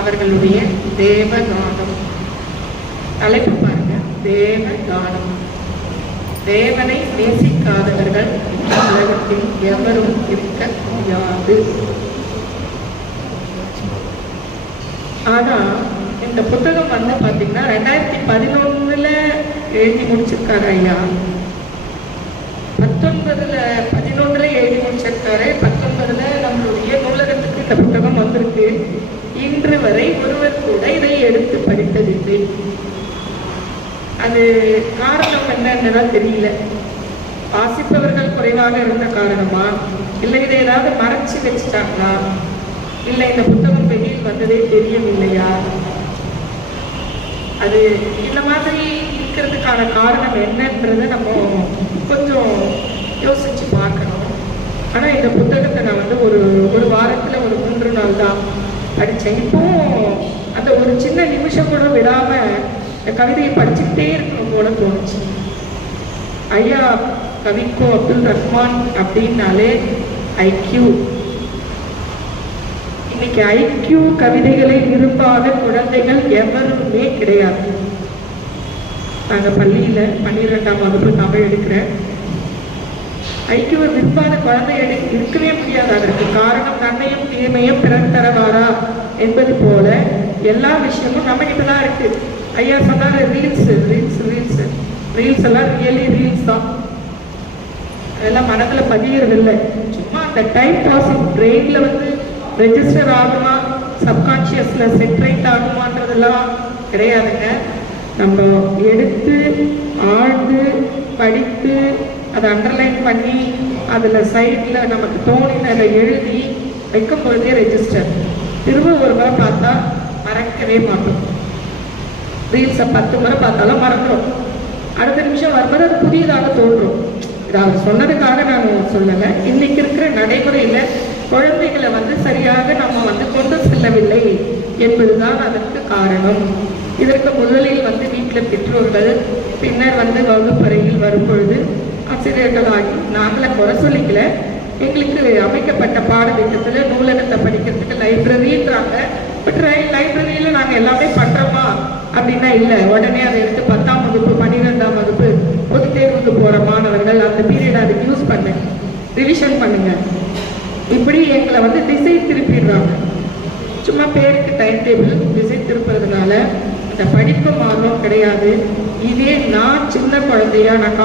அவர்களுடைய தேவகானம். தலைப்பு பாருங்க, தேவகானம். தேவனை நேசிக்காதவர்கள் இந்த உலகத்தில் எவரும் இருக்க முடியாது. ஆனா இந்த புத்தகம் பாத்தீங்கன்னா 2011 எழுதி முடிச்சிருக்காரு ஐயா. 2011 எழுதி முடிச்சிருக்காரு. 19 நம்மளுடைய நூலகத்துக்கு இந்த புத்தகம் வந்திருக்கு. இன்று வரை ஒருவர் கூட இதை எடுத்து படித்ததில்லை. அது காரணம் என்னன்னுதான் தெரியல. வாசிப்பவர்கள் குறைவாக இருந்த காரணமா, இல்லை இதை ஏதாவது மறைச்சு வச்சுட்டாங்களா, இல்லை இந்த புத்தகம் வெளியில் வந்ததே தெரியவில்லையா? அது இந்த மாதிரி இருக்கிறதுக்கான காரணம் என்னன்றதை நம்ம கொஞ்சம் யோசிச்சு பார்க்கணும். ஆனா இந்த புத்தகத்தை நான் ஒரு வாரத்துல ஒரு 3 நாள் தான் படித்தேன். இப்போ அந்த ஒரு சின்ன நிமிஷம் கூட விடாம இந்த கவிதையை படிச்சுக்கிட்டே இருக்கணும் போல தோணுச்சு. ஐயா கவிக்கோ அப்துல் ரஹ்மான் அப்படின்னாலே ஐக்யூ. இன்னைக்கு ஐக்யூ கவிதைகளை விரும்பாத குழந்தைகள் எவருமே கிடையாது. நாங்க பள்ளியில 12ஆம் வகுப்பு தமிழ் எடுக்கிறேன். ஐக்கியூவை விரும்பாத குழந்தை இருக்கவே முடியாது. அதற்கு காரணம் நன்மையும் தீமையும் பிறர் தரவாரா என்பது போல எல்லா விஷயமும் நம்ம கிட்டதான் இருக்கு. ஐயா சொன்னாரு ரீல்ஸ் ரீல்ஸ் ரீல்ஸ் ரீல்ஸ் எல்லாம் ரியலி ரீல்ஸ் தான். அதெல்லாம் மனதில் பதியறதில்லை. சும்மா அந்த டைம் பாசிங் பிரெயின்ல ரெஜிஸ்டர் ஆகுமா, சப்கான்சியஸ்ல செட்ரைட் ஆகுமான்றதெல்லாம் கிடையாதுங்க. நம்ம எடுத்து ஆழ்ந்து படித்து அதை அண்டர்லைன் பண்ணி அதில் சைடில் நமக்கு தோணினதை எழுதி வைக்கும் பொழுதே ரெஜிஸ்டர். திரும்ப ஒரு முறை பார்த்தா மறக்கவே மாட்டோம். ரீல்ஸை 10 முறை பார்த்தாலும் மறந்துடும். அடுத்த நிமிஷம் வரும்போது அது புதியதாக தோன்றும். இது அவர் சொன்னதுக்காக நான் சொல்லலை. இன்னைக்கு இருக்கிற நடைமுறையில் குழந்தைகளை சரியாக நம்ம கொண்டு செல்லவில்லை என்பதுதான் அதற்கு காரணம். இதற்கு முதலில் வீட்டில் பெற்றோர்கள், பின்னர் வகுப்பறையில் வரும்பொழுது ஆசிரியர்கள் ஆகி நாங்கள குறை சொல்லிக்கல. எங்களுக்கு அமைக்கப்பட்ட பாடத்திட்டத்தில் நூலகத்தை படிக்கிறதுக்கு லைப்ரரின்றாங்க. பட் லைப்ரரியில் நாங்கள் எல்லாமே பண்ணுறோமா அப்படின்னா இல்லை. உடனே அதை எடுத்து 10ஆம் வகுப்பு 12ஆம் வகுப்பு பொது தேர்வுக்கு போகிற மாணவர்கள் அந்த பீரியட் அதுக்கு யூஸ் பண்ணு, ரிவிஷன் பண்ணுங்க, இப்படி எங்களை திசை திருப்பிடுறாங்க. சும்மா பேருக்கு டைம் டேபிள் திசை திருப்புறதுனால அந்த படிப்பு மாறும் கிடையாது. இதே நான் சின்ன குழந்தையா நான்